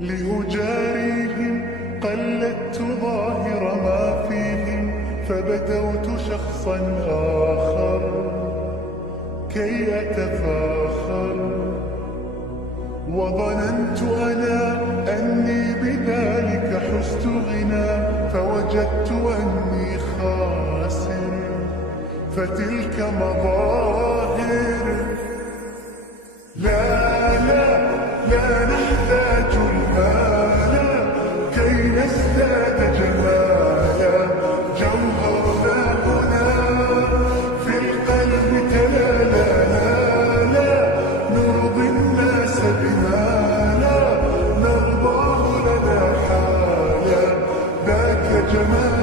لأجاريهم قلدت ظاهر ما فيهم، فبدوت شخصا آخر كي أتفاخر، وظننت أنا أني بذلك حزت غنى، فوجدت أني خاسر، فتلك مظاهر. لا لا لا نحتاج المال كي نزداد جمالا، جوهرنا هنا في القلب تلالا، لا نرضي الناس بما لا نرضاه لنا حالا، ذاك جمال